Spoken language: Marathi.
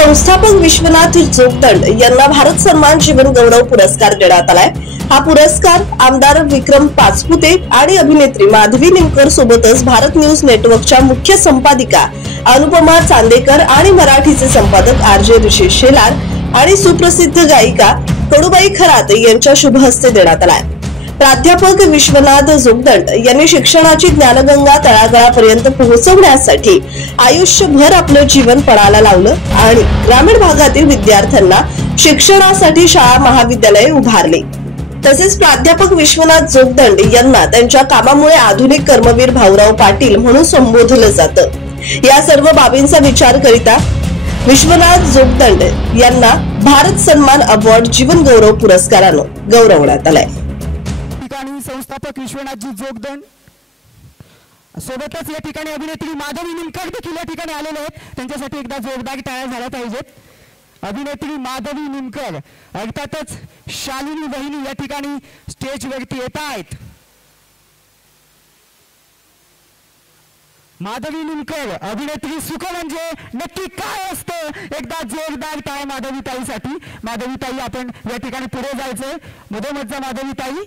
संस्थापक विश्वनाथ जोगदंड यांना भारत सन्मान जीवन गौरव पुरस्कार देण्यात आलाय। हा पुरस्कार आमदार विक्रम पाचपुते आणि अभिनेत्री माधवी निमकर सोबतच भारत न्यूज नेटवर्कच्या मुख्य संपादिका अनुपमा चांदेकर आणि मराठीचे संपादक आर.जे. ऋषी शेलार आणि सुप्रसिद्ध गायिका कडूबाई खरात यांच्या शुभ हस्ते देण्यात आलाय। प्राध्यापक विश्वनाथ जोगदंड यांनी शिक्षणाची ज्ञानगंगा तळागाळापर्यंत पोहोचवण्यासाठी आयुष्यभर आपलं जीवन पणाला लावलं आणि ग्रामीण भागातील विद्यार्थ्यांना शिक्षणासाठी शाळा महाविद्यालये उभारली। तसेच प्राध्यापक विश्वनाथ जोगदंड यांना त्यांच्या कामामुळे आधुनिक कर्मवीर भाऊराव पाटील म्हणून संबोधलं जातं। या सर्व बाबींचा विचार करिता विश्वनाथ जोगदंड यांना भारत सन्मान अवॉर्ड जीवन गौरव पुरस्कारानं गौरवण्यात आलाय। संस्थापक विश्वनाथजी जोगदंड सोबतच या ठिकाणी अभिनेत्री माधवी निमकर देखील या ठिकाणी आलेले आहेत। त्यांच्यासाठी एकदा जोरदार टाळ्या झाल्या पाहिजेत। अभिनेत्री माधवी निमकर अर्थातच शालिनी वहिनी या ठिकाणी स्टेजवरती येत आहेत। माधवी निमकर अभिनेत्री सुख म्हणजे नक्की काय असतं, एकदा जोरदार टाळ्या माधवी ताईसाठी। माधवी ताई आपण या ठिकाणी पुढे जायचंय। मधोमधचा माधवी ताई